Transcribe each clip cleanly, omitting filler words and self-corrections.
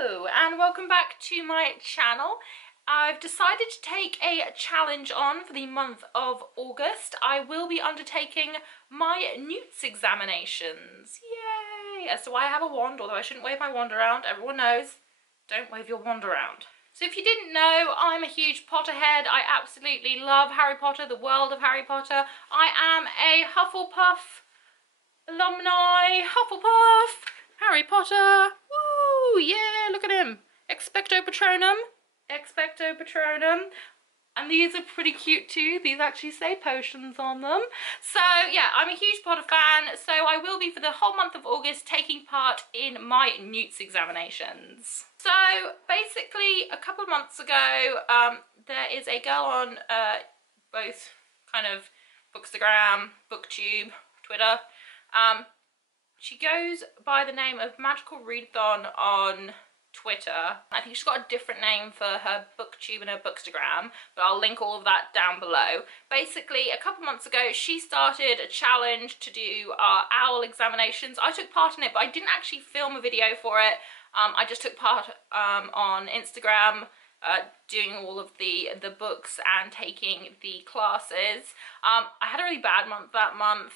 Hello and welcome back to my channel. I've decided to take a challenge on for the month of August. I will be undertaking my newts examinations. Yay! As to why I have a wand, although I shouldn't wave my wand around. Everyone knows, don't wave your wand around. So if you didn't know, I'm a huge Potterhead. I absolutely love Harry Potter, the world of Harry Potter. I am a Hufflepuff alumni. Hufflepuff! Harry Potter! Woo! Yeah, look at him. Expecto Patronum. Expecto Patronum. And these are pretty cute too. These actually say potions on them. So yeah, I'm a huge Potter fan. So I will be for the whole month of August taking part in my newts examinations. So basically a couple of months ago, there is a girl on both kind of Bookstagram, Booktube, Twitter. She goes by the name of Magical Readathon on Twitter. I think she's got a different name for her Booktube and her Bookstagram, but I'll link all of that down below. Basically, a couple months ago, she started a challenge to do owl examinations. I took part in it, but I didn't actually film a video for it. I just took part on Instagram, doing all of the books and taking the classes. I had a really bad month that month.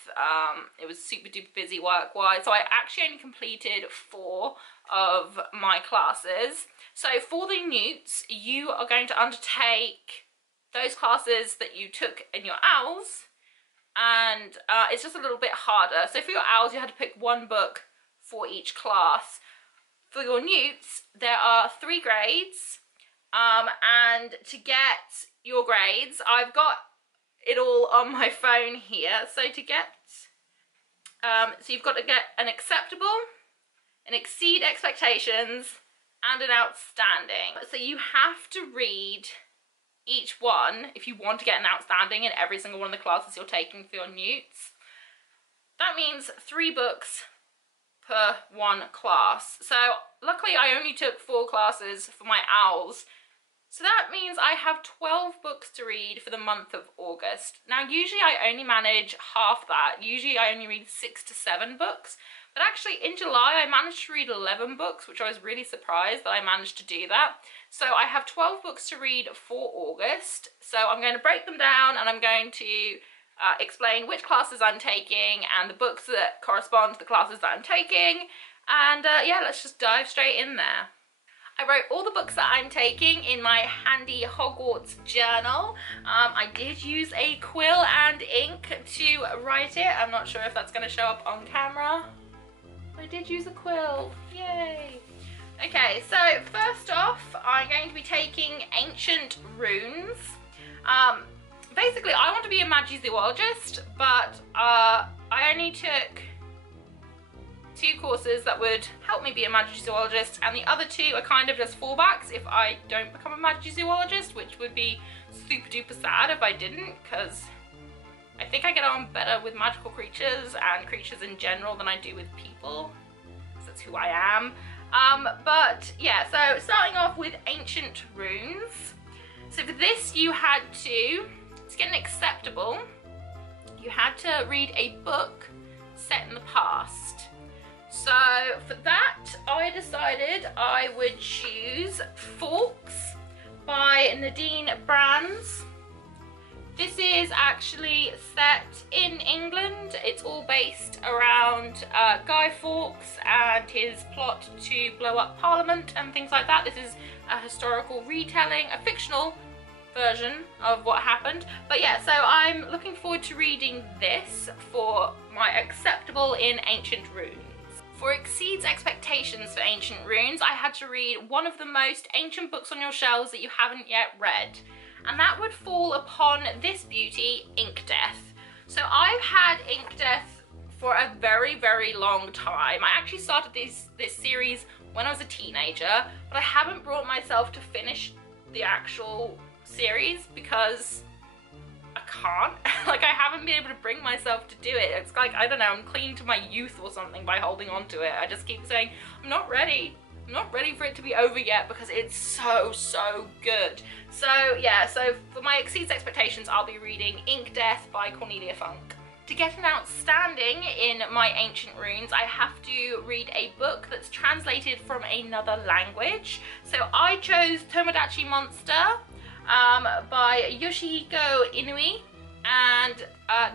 It was super duper busy work-wise, so I actually only completed 4 of my classes. So for the newts, you are going to undertake those classes that you took in your owls, and it's just a little bit harder. So for your owls, you had to pick 1 book for each class. For your newts, there are 3 grades. And to get your grades, I've got it all on my phone here. So to get, so you've got to get an acceptable, an exceed expectations, and an outstanding. So you have to read each one if you want to get an outstanding in every single one of the classes you're taking for your newts. That means 3 books per 1 class. So luckily I only took 4 classes for my owls. So that means I have 12 books to read for the month of August. Now usually I only manage half that. Usually I only read 6 to 7 books. But actually in July I managed to read 11 books, which I was really surprised that I managed to do that. So I have 12 books to read for August. So I'm going to break them down and I'm going to explain which classes I'm taking and the books that correspond to the classes that I'm taking. And yeah, let's just dive straight in there. I wrote all the books that I'm taking in my handy Hogwarts journal. I did use a quill and ink to write it. I'm not sure if that's going to show up on camera. I did use a quill. Yay! Okay, so first off, I'm going to be taking Ancient Runes. Basically, I want to be a Magizoologist, but I only took 2 courses that would help me be a Magizoologist, and the other 2 are kind of just fallbacks if I don't become a Magizoologist, which would be super duper sad if I didn't, because I think I get on better with magical creatures and creatures in general than I do with people, because that's who I am. But yeah, so starting off with Ancient Runes. So for this you had to get an acceptable, you had to read a book set in the past. So for that, I decided I would choose Forks by Nadine Brands. This is actually set in England. It's all based around Guy Fawkes and his plot to blow up Parliament and things like that. This is a historical retelling, a fictional version of what happened. But yeah, so I'm looking forward to reading this for my acceptable in Ancient Runes. For Exceeds Expectations for Ancient Runes, I had to read one of the most ancient books on your shelves that you haven't yet read. And that would fall upon this beauty, Ink Death. So I've had Ink Death for a very, very long time. I actually started this series when I was a teenager, but I haven't brought myself to finish the actual series because I can't. Like, I haven't been able to bring myself to do it. It's like, I don't know, I'm clinging to my youth or something by holding on to it. I just keep saying, I'm not ready. I'm not ready for it to be over yet because it's so good. So yeah, so for my Exceeds Expectations, I'll be reading Ink Death by Cornelia Funk. To get an outstanding in my ancient runes, I have to read a book that's translated from another language. So I chose Tomodachi Monster by Yoshihiko Inui, and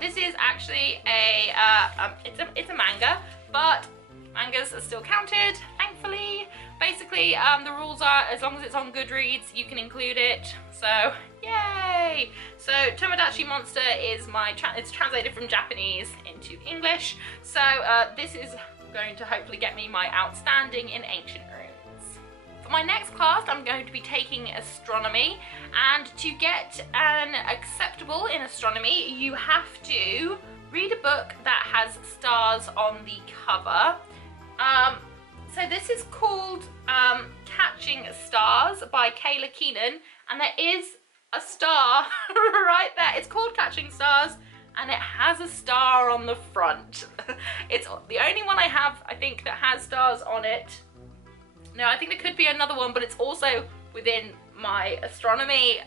this is actually it's a manga, but mangas are still counted, thankfully. Basically, the rules are, as long as it's on Goodreads, you can include it, so yay! So Tomodachi Monster is it's translated from Japanese into English, so this is going to hopefully get me my outstanding in ancient runes. For my next class, I'm going to be taking astronomy, and to get an acceptable in astronomy, you have to read a book that has stars on the cover. So this is called Catching Stars by Kayla Keenan, and there is a star right there. It's called Catching Stars, and it has a star on the front. It's the only one I have, I think, that has stars on it. No, I think there could be another one, but it's also within my astronomy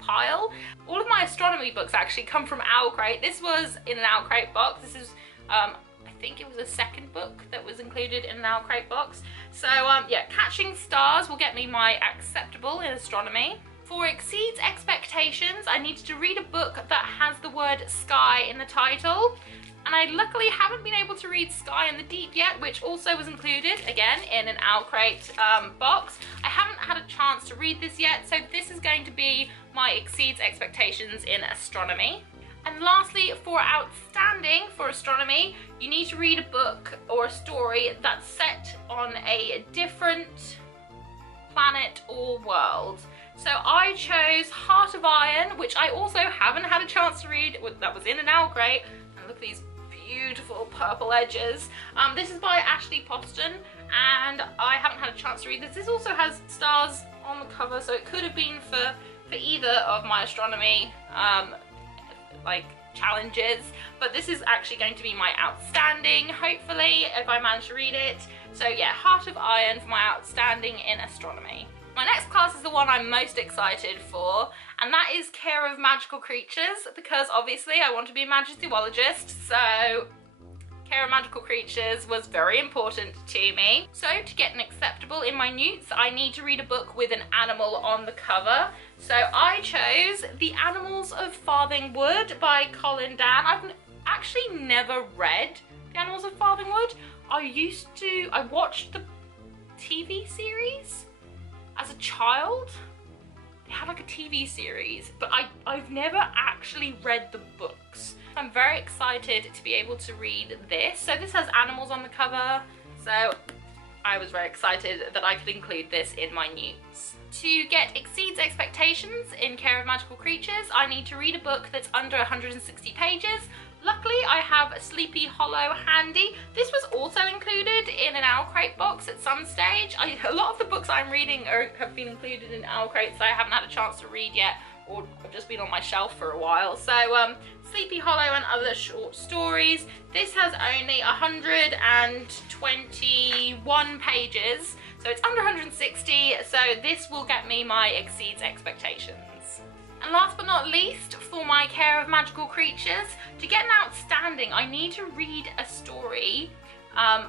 pile. All of my astronomy books actually come from Owlcrate. This was in an Owlcrate box. This is I think it was the second book that was included in an Owlcrate box. So yeah, Catching Stars will get me my acceptable in astronomy. For Exceeds Expectations, I needed to read a book that has the word sky in the title, and I luckily haven't been able to read Sky in the Deep yet, which also was included, again, in an Owlcrate box. I haven't had a chance to read this yet, so this is going to be my Exceeds Expectations in astronomy. And lastly, for outstanding for astronomy, you need to read a book or a story that's set on a different planet or world. So I chose Heart of Iron, which I also haven't had a chance to read. That was in an Owlcrate, and look at these beautiful purple edges. This is by Ashley Poston, and I haven't had a chance to read this. This also has stars on the cover, so it could have been for either of my astronomy like challenges, but this is actually going to be my outstanding, hopefully, if I manage to read it. So yeah, Heart of Iron for my outstanding in astronomy. My next class is the one I'm most excited for, and that is Care of Magical Creatures, because obviously I want to be a magizoologist, so Care of Magical Creatures was very important to me. So to get an acceptable in my newts, I need to read a book with an animal on the cover. So I chose The Animals of Farthing Wood by Colin Dan. I've actually never read The Animals of Farthing Wood. I watched the TV series as a child. They had like a TV series, but I've never actually read the books. I'm very excited to be able to read this. So this has animals on the cover, so I was very excited that I could include this in my newts. To get Exceeds Expectations in Care of Magical Creatures, I need to read a book that's under 160 pages. Luckily, I have Sleepy Hollow handy. This was also included in an Owlcrate box at some stage. A lot of the books I'm reading have been included in Owlcrates, so I haven't had a chance to read yet, or have just been on my shelf for a while. So Sleepy Hollow and Other Short Stories. This has only 121 pages, so it's under 160, so this will get me my Exceeds Expectations. And last but not least, for my Care of Magical Creatures, to get an outstanding, I need to read a story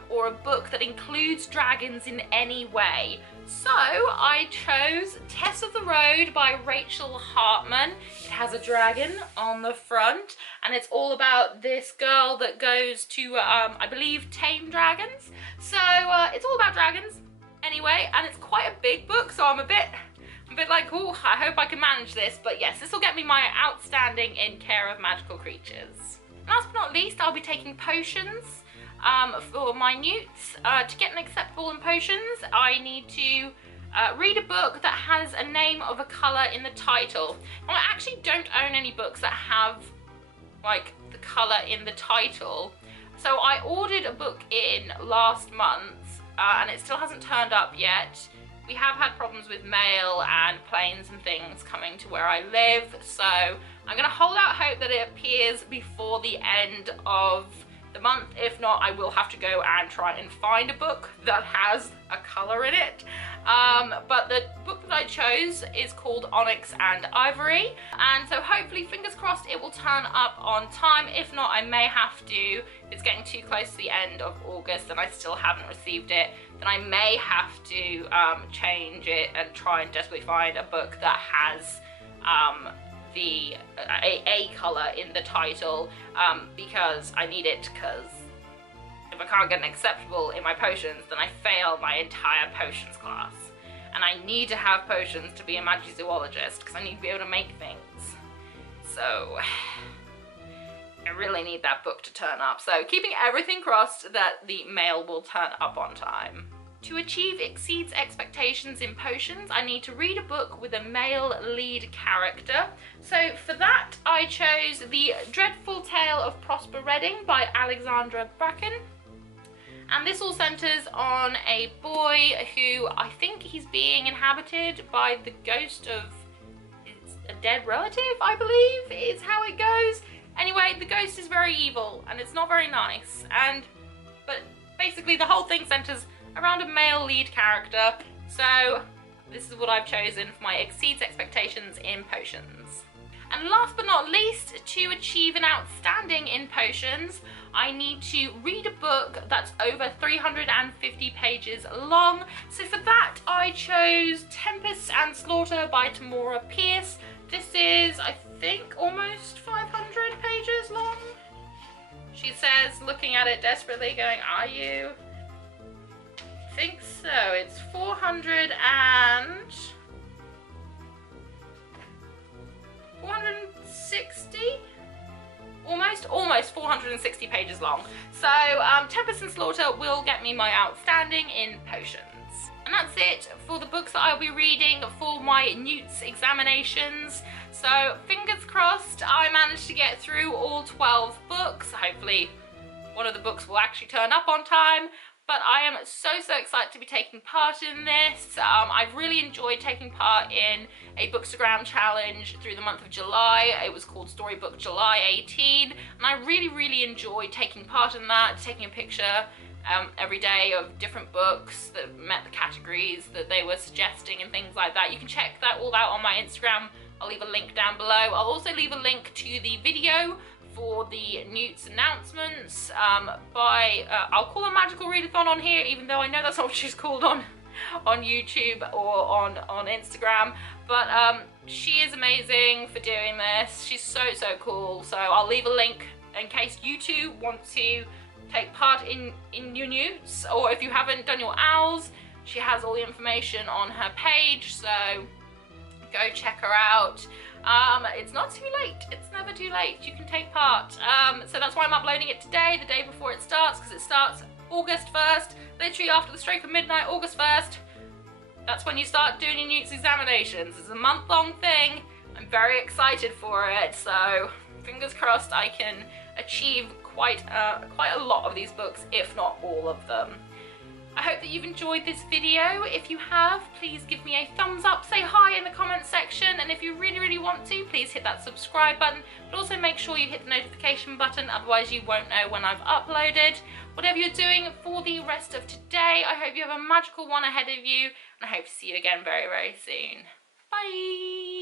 or a book that includes dragons in any way. So I chose Tess of the Road by Rachel Hartman. It has a dragon on the front, and it's all about this girl that goes to, I believe, tame dragons. So it's all about dragons anyway, and it's quite a big book, so I'm a bit like, oh, I hope I can manage this. But yes, this will get me my outstanding in Care of Magical Creatures. Last but not least, I'll be taking potions for my newts. To get an acceptable in potions, I need to read a book that has a name of a colour in the title. Now, I actually don't own any books that have like the colour in the title. So I ordered a book in last month and it still hasn't turned up yet. We have had problems with mail and planes and things coming to where I live, so I'm going to hold out hope that it appears before the end of the month. If not, I will have to go and try and find a book that has a colour in it. But the book that I chose is called Onyx and Ivory, and so hopefully, fingers crossed, it will turn up on time. If not, I may have to, if it's getting too close to the end of August and I still haven't received it, then I may have to change it and try and desperately find a book that has the A colour in the title, because I need it, because if I can't get an acceptable in my potions, then I fail my entire potions class. And I need to have potions to be a magizoologist, because I need to be able to make things. So I really need that book to turn up. So keeping everything crossed that the mail will turn up on time. To achieve exceeds expectations in potions, I need to read a book with a male lead character. So for that, I chose The Dreadful Tale of Prosper Redding by Alexandra Bracken. And this all centres on a boy who, I think he's being inhabited by the ghost of a dead relative, I believe, is how it goes. Anyway, the ghost is very evil and it's not very nice. But basically the whole thing centres around a male lead character. So this is what I've chosen for my exceeds expectations in potions. And last but not least, to achieve an outstanding in potions, I need to read a book that's over 350 pages long. So for that, I chose Tempest and Slaughter by Tamora Pierce. This is, I think, almost 500 pages long. She says, looking at it desperately, going, are you? I think so. It's 460? Almost 460 pages long. So Tempest and Slaughter will get me my outstanding in potions. And that's it for the books that I'll be reading for my Newts examinations. So fingers crossed I managed to get through all 12 books. Hopefully one of the books will actually turn up on time. But I am so excited to be taking part in this. I've really enjoyed taking part in a Bookstagram challenge through the month of July. It was called Storybook July 18, and I really enjoyed taking part in that, taking a picture every day of different books that met the categories that they were suggesting and things like that. You can check that all out on my Instagram. I'll leave a link down below. I'll also leave a link to the video for the Newts announcements I'll call her Magical Readathon on here, even though I know that's not what she's called on YouTube or on Instagram. But she is amazing for doing this. She's so cool. So I'll leave a link in case you two want to take part in your Newts, or if you haven't done your owls, she has all the information on her page, so go check her out. It's not too late. It's never too late. You can take part. So that's why I'm uploading it today, the day before it starts, because it starts August 1st, literally after the stroke of midnight, August 1st. That's when you start doing your Newts examinations. It's a month-long thing. I'm very excited for it, so fingers crossed I can achieve quite a lot of these books, if not all of them. I hope that you've enjoyed this video. If you have, please give me a thumbs up, say hi in the comments section, and if you really want to, please hit that subscribe button, but also make sure you hit the notification button, otherwise you won't know when I've uploaded. Whatever you're doing for the rest of today, I hope you have a magical one ahead of you, and I hope to see you again very soon. Bye!